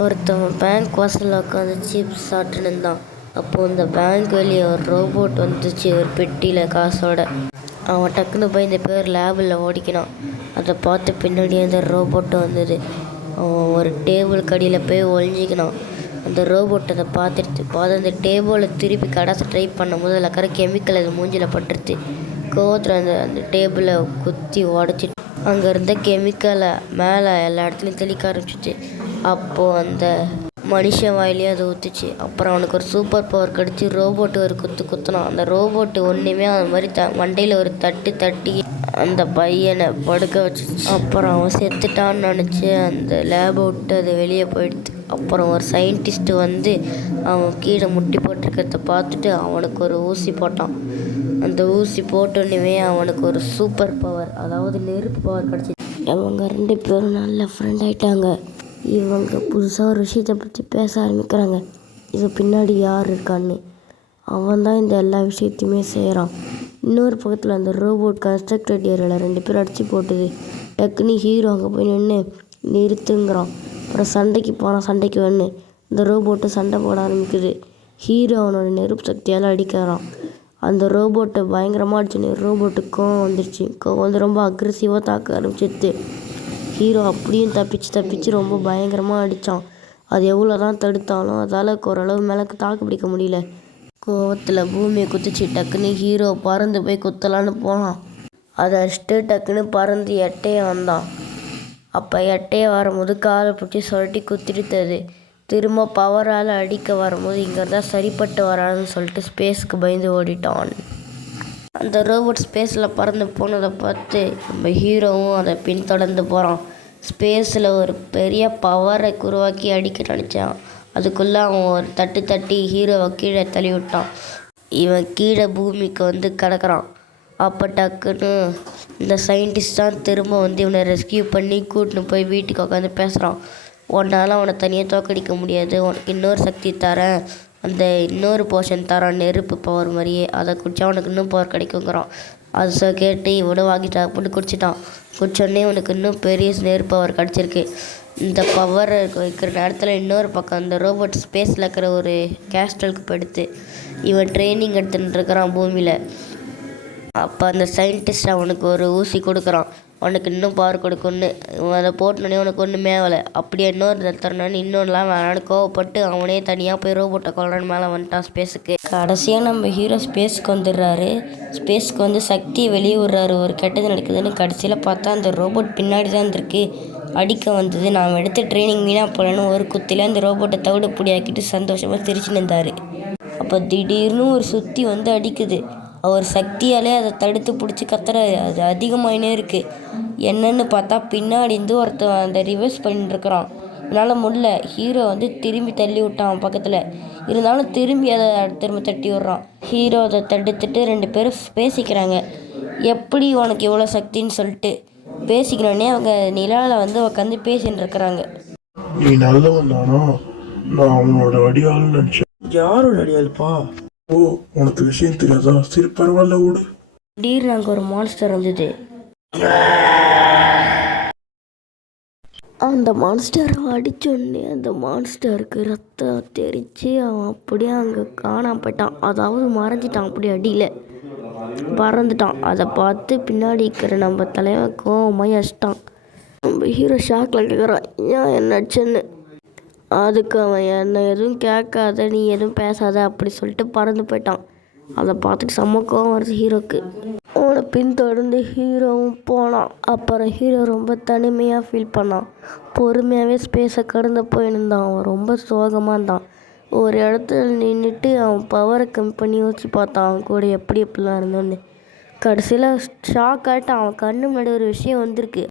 ஒருத்தவன் பேங்க் வாசலில் உட்காந்து சிப்ஸ் சாப்பிட்டுன்னு இருந்தான். அப்போது அந்த பேங்க் வெளியே ஒரு ரோபோட் வந்துச்சு, ஒரு பெட்டியில் காசோட. அவன் டக்குன்னு போய் இந்த பேர் லேபில் ஓடிக்கினான். அதை பார்த்து பின்னாடி அந்த ரோபோட்டு வந்தது. அவன் ஒரு டேபிள் கடியில் போய் ஒழிஞ்சிக்கினான். அந்த ரோபோட் அதை பார்த்து அந்த டேபிளை திருப்பி கடைசி ட்ரை பண்ணும்போது அதில் இருக்கிற கெமிக்கல் அது மூஞ்சில் பட்டுருச்சு. கோவத்தில் அந்த டேபிளை குத்தி உடச்சிட்டு அங்கே இருந்த கெமிக்கலை மேலே எல்லா இடத்துலையும் தெளிக்க ஆரம்பிச்சிச்சு. அப்போது அந்த மனுஷன் வாயிலே அது ஊற்றுச்சு. அப்புறம் அவனுக்கு ஒரு சூப்பர் பவர் கிடச்சி ரோபோட்டு ஒரு குத்துனான். அந்த ரோபோட்டு ஒன்றுமே அது மாதிரி மண்டையில் ஒரு தட்டி அந்த பையனை படுக்க வச்சு. அப்புறம் அவன் செத்துட்டான்னு நினச்சி அந்த லேபை விட்டு அது வெளியே போயிடுது. அப்புறம் ஒரு சயின்டிஸ்ட்டு வந்து அவன் கீழே முட்டி போட்டிருக்கிறத பார்த்துட்டு அவனுக்கு ஒரு ஊசி போட்டான். அந்த ஊசி போட்டோன்னே அவனுக்கு ஒரு சூப்பர் பவர், அதாவது நெருப்பு பவர் கிடச்சிது. அவங்க 2 பேரும் நல்ல ஃப்ரெண்ட் ஆகிட்டாங்க. இவங்க புதுசாக ஒரு விஷயத்தை பற்றி பேச ஆரம்பிக்கிறாங்க. இது பின்னாடி யார் இருக்கான்னு. அவன் தான் இந்த எல்லா விஷயத்தையுமே செய்கிறான். இன்னொரு பக்கத்தில் அந்த ரோபோட் கன்ஸ்ட்ரக்டட் ஏரியாவில் 2 பேர் அடித்து போட்டுது. டக்குன்னு ஹீரோ அங்கே போய் நின்று நிறுத்துங்கிறான். அப்புறம் சண்டைக்கு வந்து இந்த ரோபோட்டை சண்டை போட ஆரம்பிக்குது. ஹீரோ அவனோட நெருப்பு சக்தியால் அடிக்கிறான். அந்த ரோபோட்டை பயங்கரமாக அடிச்சுன்னு ரோபோட்டுக்கு கோவம் வந்துருச்சு. கோவம் வந்து ரொம்ப அக்ரெசிவாக தாக்க ஆரம்பிச்சிடுது. ஹீரோ அப்படியும் தப்பிச்சு ரொம்ப பயங்கரமாக அடித்தான். அது எவ்வளோ தான் தடுத்தாலும் அதால் ஓரளவு மேலே தாக்கு பிடிக்க முடியல. கோவத்தில் பூமியை குதிச்சு டக்குன்னு ஹீரோ பறந்து போய் குத்தலான்னு போனான். அதை அடிச்சுட்டு டக்குன்னு பறந்து எட்டையை வந்தான். அப்போ எட்டையை வரும்போது காலை பிடிச்சி சுரட்டி குத்திடுத்தது. திரும்ப பவரால் அடிக்க வரும்போது இங்கே சரிப்பட்டு வராதுன்னு சொல்லிட்டு ஸ்பேஸ்க்கு பயந்து ஓடிட்டான். அந்த ரோபோட் ஸ்பேஸில் பறந்து போனதை பார்த்து நம்ம ஹீரோவும் அதை பின்தொடர்ந்து போகிறான். ஸ்பேஸில் ஒரு பெரிய பவரை உருவாக்கி அடிக்க நினச்சான். அதுக்குள்ளே அவன் ஒரு தட்டி ஹீரோவை கீழே தள்ளி விட்டான். இவன் கீழே பூமிக்கு வந்து கிடக்கிறான். அப்போ டக்குன்னு இந்த சயின்டிஸ்ட் தான் திரும்ப வந்து இவனை ரெஸ்கியூ பண்ணி கூட்டின்னு போய் வீட்டுக்கு உட்காந்து பேசுகிறான். உன்னால் அவனை தனியாக தோக்கடிக்க முடியாது, உனக்கு இன்னொரு சக்தி தரேன், அந்த இன்னொரு போர்ஷன் தரான் நெருப்பு பவர் மாதிரியே, அதை குடித்தா அவனுக்கு இன்னும் பவர் கிடைக்குங்கிறான். அது கேட்டு இவனும் வாங்கிட்டா போட்டு குடிச்சிட்டான். குடிச்சோடனே இவனுக்கு இன்னும் பெரிய நெருப்பு பவர் கிடச்சிருக்கு. இந்த பவர் வைக்கிற நேரத்தில் இன்னொரு பக்கம் அந்த ரோபோட் ஸ்பேஸில் இருக்கிற ஒரு கேஸ்டலுக்கு போயிடுத்து. இவன் ட்ரைனிங் எடுத்துகிட்டு இருக்கிறான் பூமியில். அப்போ அந்த சயின்டிஸ்ட் அவனுக்கு ஒரு ஊசி கொடுக்குறான், அவனுக்கு இன்னும் பவர் கொடுக்குன்னு. அதை போட்டோன்னே அவனுக்கு ஒன்றும் மேவலை. அப்படியே இன்னொரு தரணுன்னு இன்னொன்றுலாம் வேணான்னு கோவப்பட்டு அவனே தனியாக போய் ரோபோட்டை கொள்ளன்னு மேலே வந்துட்டான் ஸ்பேஸுக்கு. கடைசியாக நம்ம ஹீரோ ஸ்பேஸ்க்கு வந்துடுறாரு. ஸ்பேஸ்க்கு வந்து சக்தியை வெளியே விடுறாரு. ஒரு கெட்டது நடக்குதுன்னு கடைசியில் பார்த்தா அந்த ரோபோட் பின்னாடி தான் இருந்திருக்கு. அடிக்க வந்தது. நாம் எடுத்து ட்ரைனிங் வீணாக போகலன்னு ஒரு குத்தில அந்த ரோபோட்டை தவிட பிடியாக்கிட்டு சந்தோஷமாக சிரிச்சுன்னு இருந்தார். அப்போ திடீர்னு ஒரு சுற்றி வந்து அடிக்குது. அவர் சக்தியாலே அதை தடுத்து பிடிச்சி கத்துறாரு. அது அதிகமாகினே இருக்குது. என்னன்னு பார்த்தா பின்னாடி இருந்து ஒருத்தன் அந்த ரிவர்ஸ் பண்ணிட்டுருக்கிறான். இதனால் முடியல. ஹீரோ வந்து திரும்பி தள்ளி விட்டான் பக்கத்தில். இருந்தாலும் திரும்பி அதை திரும்ப தட்டி விட்றான். ஹீரோ அதை தடுத்துட்டு 2 பேரும் பேசிக்கிறாங்க. எப்படி உனக்கு எவ்வளோ சக்தின்னு சொல்லிட்டு பேசிக்கணுன்னே அவங்க நிலாவில் வந்து உட்காந்து பேசின்னு இருக்கிறாங்க. நீ நல்லவன் தானா? நான் அவனோட அடியாள்னு நினச்சேன். யாரோட அடியாள்ப்பா? ஓ, உனக்கு விஷயம் தெரியாதா? சரி பரவாயில்ல விடு. திடீர்னு அங்கே ஒரு மான்ஸ்டர் வந்தது. அந்த மான்ஸ்டரை அடித்தோடனே அந்த மான்ஸ்டருக்கு ரத்தம் தெரித்து அவன் அப்படியே அங்கே காணாம போயிட்டான். அதாவது மறைஞ்சிட்டான். அப்படியே அடியில் பறந்துட்டான். அதை பார்த்து பின்னாடி இருக்கிற நம்ம தலைவன் கோவமாய் அடிச்சிட்டான். நம்ம ஹீரோ ஷாக்கில் கேட்குறான், ஏன் என்ன அடிச்சேன்னு. அதுக்கு அவன் என்ன எதுவும் கேட்காத, நீ எதுவும் பேசாத அப்படி சொல்லிட்டு பறந்து போயிட்டான். அதை பார்த்துட்டு செம்ம கோவம் வருது ஹீரோக்கு. அவனை பின்தொடர்ந்து ஹீரோவும் போனான். அப்புறம் ஹீரோ ரொம்ப தனிமையாக ஃபீல் பண்ணான். பொறுமையாகவே ஸ்பேஸை கடந்து போயிருந்தான். அவன் ரொம்ப சோகமாக இருந்தான். ஒரு இடத்துல நின்றுட்டு அவன் பவரை கம்மி பண்ணி யோசிச்சு பார்த்தான் அவன் கூட எப்படிலாம் இருந்தோன்னு. கடைசியில் ஷாக் ஆகிட்டு அவன் கண்ணு முன்னாடி ஒரு விஷயம் வந்திருக்கு.